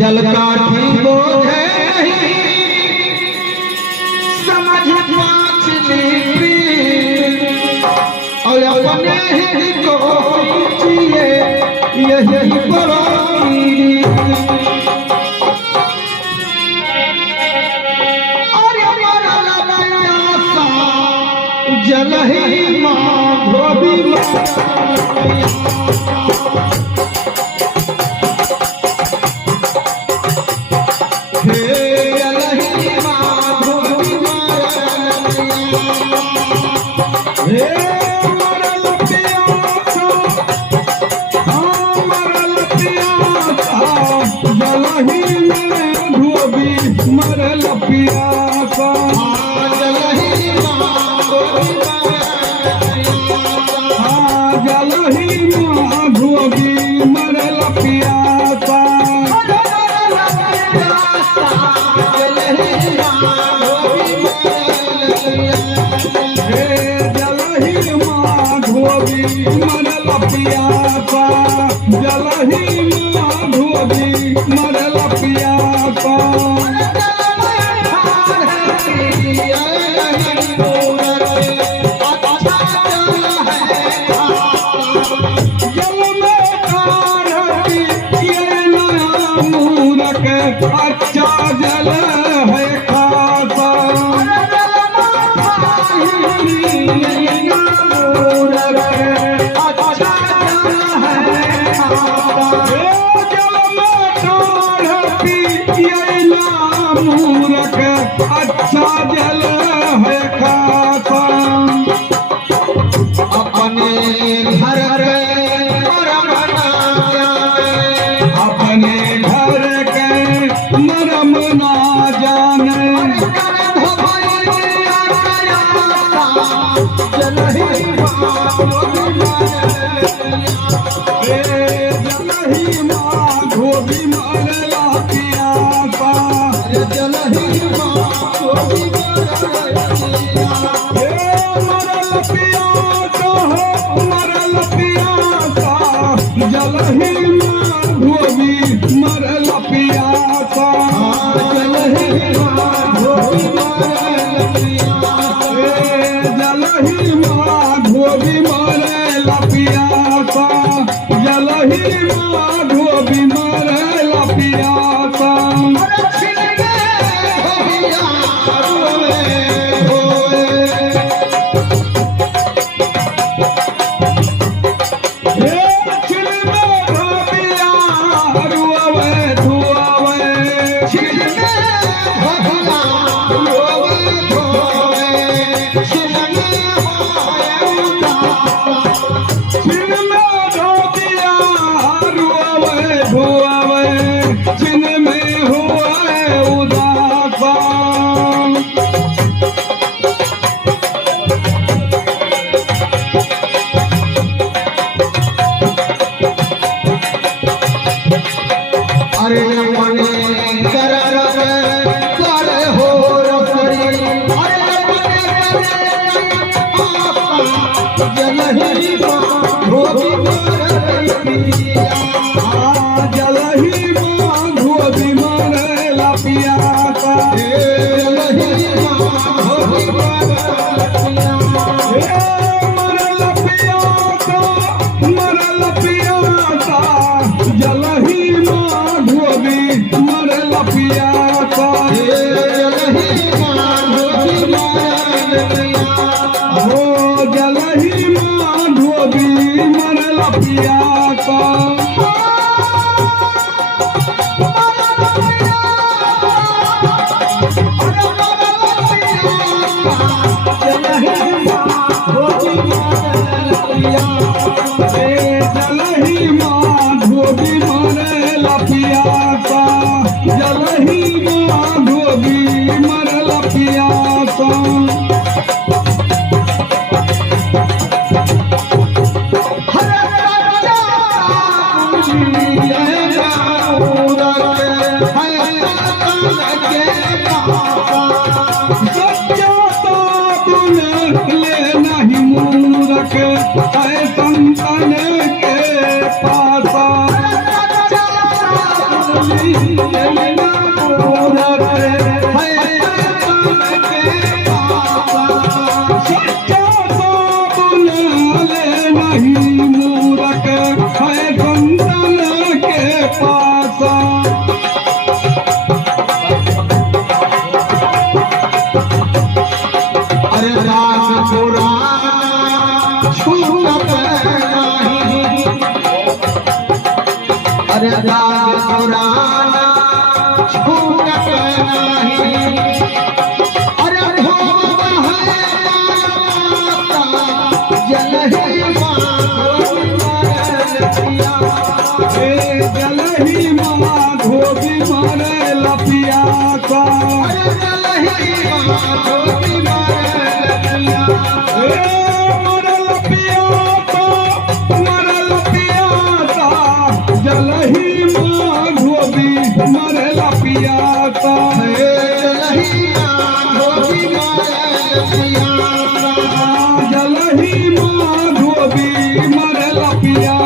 जल काठी बोझे नहीं समझ पाँचली और अपने ही को जिए यही बड़ी और हमारा ललासा जल ही माँ धोबी मरल पिया का जल ही माँ धोबी मरल पिया का जल ही माँ धोबी मरल पिया का जल ही माँ धोबी मरल पिया का अच्छा जल है खासा अच्छा जल है जल में ठाढ़ पिए मूरख अच्छा जल है खासा अपने घर अपने घर के मरम ना जाने जल ही माँ धोबी मरला पिया का जल ही माँ धोबी मरल पिया का मरल पिया का जल ही माँ धोबी मरल पिया का जल ही माँ धोबी मरल पिया जल ही माँ धोबी मरल पिया का जल ही माँ धोबी मरल पिया का अरे मने कर हो रसरी जल ही माँ धोबी मरल पिया जल ही माँ धोबी मरल पिया का जल ही माँ धोबी मरल पिया का मरल पिया का जल ही माँ धोबी मरल पिया का जल ही माँ धोबी मरल पिया हो जल ही माँ धोबी मरल पिया का। अरे दाग पुराना छूटत नहीं अरे भोग है जलही जलही माँ धोबी मारे लपिया का मरे लपिया जलही माँ धोबी मरे लपिया का जलही माँ धोबी मरे लपिया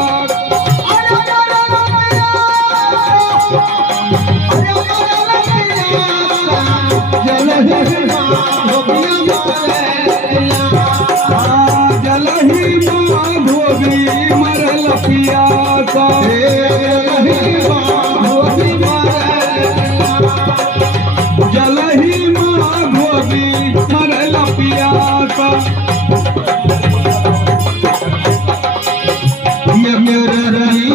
जलही माँ धोबी मरे लपिया का जलही माँ धोबी मरे लपिया का ये मेरे रही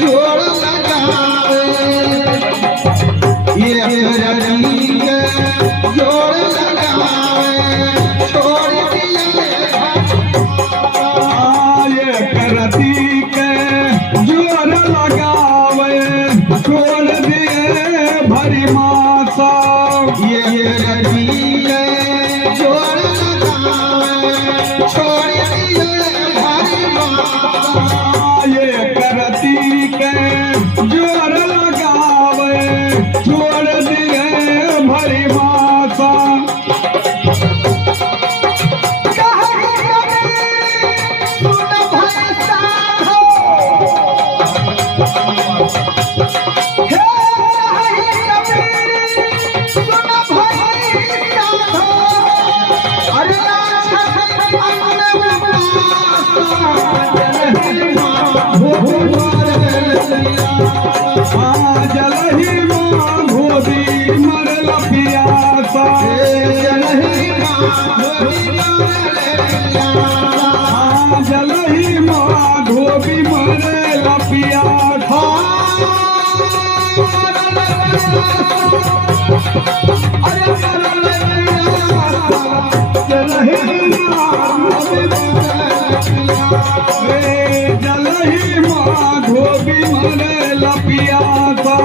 जोड़ लगावे ये मेरे रही जोड़ लगावे छोड़ ये करती के जोर लगावे छोड़ दिए भरी मासा ये रही जोड़ लगावे छोड़ ये करती के जोर लगावे छोड़ दिए भरी मासा जलही माँ धोबी मरे लपिया सा जलही माँ धोबी मरे लपिया था जलही माँ धोबी मरे लपिया था